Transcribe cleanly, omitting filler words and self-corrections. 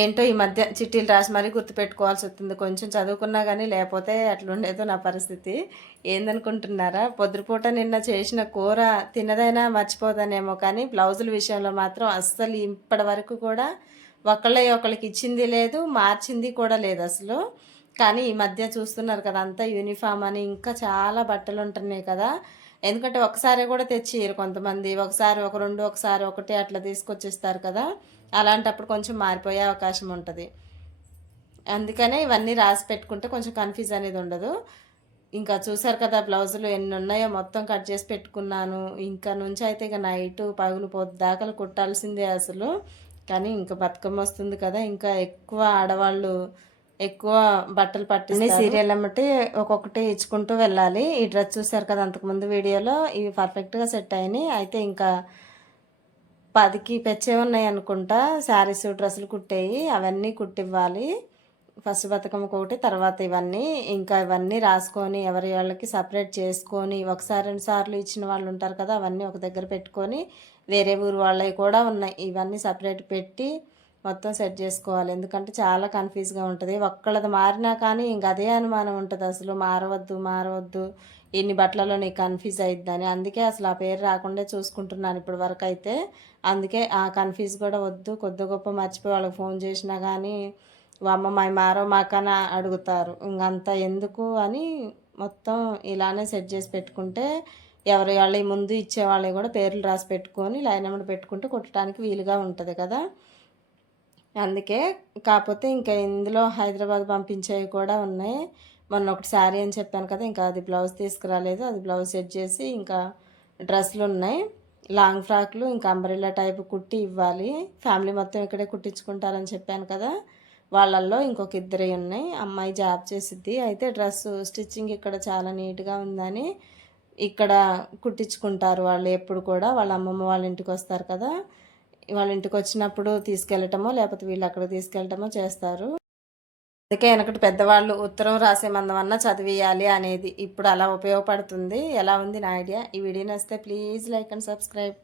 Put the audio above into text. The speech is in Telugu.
ఏంటో ఈ మధ్య చిట్టీలు రాసి మరీ గుర్తుపెట్టుకోవాల్సి వస్తుంది. కొంచెం చదువుకున్నా కానీ లేకపోతే అట్లుండేదో నా పరిస్థితి. ఏందనుకుంటున్నారా? పొద్దుపూట నిన్న చేసిన కూర తినదైనా మర్చిపోతానేమో కానీ బ్లౌజుల విషయంలో మాత్రం అస్సలు ఇప్పటి వరకు కూడా ఒకళ్ళకి ఇచ్చింది లేదు, మార్చింది కూడా లేదు అసలు. కానీ ఈ మధ్య చూస్తున్నారు కదా, అంతా యూనిఫామ్ అని ఇంకా చాలా బట్టలు ఉంటున్నాయి కదా. ఎందుకంటే ఒకసారి కూడా తెచ్చియ్యరు కొంతమంది. ఒకసారి ఒక 2, ఒకసారి ఒకటి అట్లా తీసుకొచ్చిస్తారు కదా. అలాంటప్పుడు కొంచెం మారిపోయే అవకాశం ఉంటుంది. అందుకనే ఇవన్నీ రాసి పెట్టుకుంటే కొంచెం కన్ఫ్యూజ్ అనేది ఉండదు. ఇంకా చూసారు కదా, బ్లౌజులు ఎన్ని ఉన్నాయో మొత్తం కట్ చేసి పెట్టుకున్నాను. ఇంకా నుంచి అయితే ఇక నైటు పగులు పొద్దాకలు కుట్టాల్సిందే అసలు. కానీ ఇంకా బతుకమ్మ వస్తుంది కదా, ఇంకా ఎక్కువ ఆడవాళ్ళు ఎక్కువ బట్టలు పట్టిస్తారు. సీరియల్ అమ్మటి ఒక్కొక్కటి ఇచ్చుకుంటూ వెళ్ళాలి. ఈ డ్రెస్ చూసారు కదా అంతకుముందు వీడియోలో, ఇవి పర్ఫెక్ట్గా సెట్ అయినాయి. అయితే ఇంకా 10కి పెచ్చే ఉన్నాయి అనుకుంటా శారీస్ డ్రెస్సులు కుట్టేవి, అవన్నీ కుట్టివ్వాలి. ఫస్ట్ బతుకమ్మకు ఒకటి, తర్వాత ఇవన్నీ. ఇంకా ఇవన్నీ రాసుకొని ఎవరి వాళ్ళకి సపరేట్ చేసుకొని, ఒకసారి 2 సార్లు ఇచ్చిన వాళ్ళు ఉంటారు కదా, అవన్నీ ఒక దగ్గర పెట్టుకొని, వేరే ఊరు వాళ్ళవి కూడా ఉన్నాయి, ఇవన్నీ సపరేట్ పెట్టి మొత్తం సెట్ చేసుకోవాలి. ఎందుకంటే చాలా కన్ఫ్యూజ్గా ఉంటుంది. ఒక్కళ్ళది మారినా కానీ ఇంక అదే అనుమానం ఉంటుంది, అసలు మారవద్దు ఇన్ని బట్టలలో నీకు కన్ఫ్యూజ్ అయిద్దని. అందుకే అసలు ఆ పేరు రాకుండా చూసుకుంటున్నాను ఇప్పటి వరకు అయితే. అందుకే ఆ కన్ఫ్యూజ్ కూడా వద్దు. కొద్ది గొప్ప మర్చిపోయి వాళ్ళకి ఫోన్ చేసినా కానీ అమ్మమ్మ మారో మాకన అడుగుతారు. ఇంకంత ఎందుకు అని మొత్తం ఇలానే సెట్ చేసి పెట్టుకుంటే ఎవరి వాళ్ళ ముందు ఇచ్చేవాళ్ళవి కూడా పేర్లు రాసి పెట్టుకొని లైన్ నెంబర్ పెట్టుకుంటే కుట్టడానికి వీలుగా ఉంటుంది కదా. అందుకే. కాకపోతే ఇంకా ఇందులో హైదరాబాద్ పంపించేవి కూడా ఉన్నాయి. మొన్న ఒకటి శారీ అని చెప్పాను కదా, ఇంకా అది బ్లౌజ్ తీసుకురాలేదు. అది బ్లౌజ్ సెట్ చేసి ఇంకా డ్రెస్సులు ఉన్నాయి, లాంగ్ ఫ్రాక్లు, ఇంకా అంబ్రెల్లా టైపు కుట్టి ఇవ్వాలి. ఫ్యామిలీ మొత్తం ఇక్కడే కుట్టించుకుంటారని చెప్పాను కదా, వాళ్ళల్లో ఇంకొక ఇద్దరే ఉన్నాయి. అమ్మాయి జాబ్ చేసిద్ది. అయితే డ్రెస్సు స్టిచ్చింగ్ ఇక్కడ చాలా నీట్గా ఉందని ఇక్కడ కుట్టించుకుంటారు వాళ్ళు ఎప్పుడు కూడా. వాళ్ళ అమ్మమ్మ వాళ్ళ ఇంటికి వస్తారు కదా, వాళ్ళ ఇంటికి వచ్చినప్పుడు తీసుకెళ్ళటమో లేకపోతే వీళ్ళు అక్కడ తీసుకెళ్ళటమో చేస్తారు. అందుకే వెనకటి పెద్దవాళ్ళు ఉత్తరం రాసే మందమన్నా చదివియాలి అనేది ఇప్పుడు అలా ఉపయోగపడుతుంది. ఎలా ఉంది నా ఐడియా? ఈ వీడియో నచ్చితే ప్లీజ్ లైక్ అండ్ సబ్స్క్రైబ్.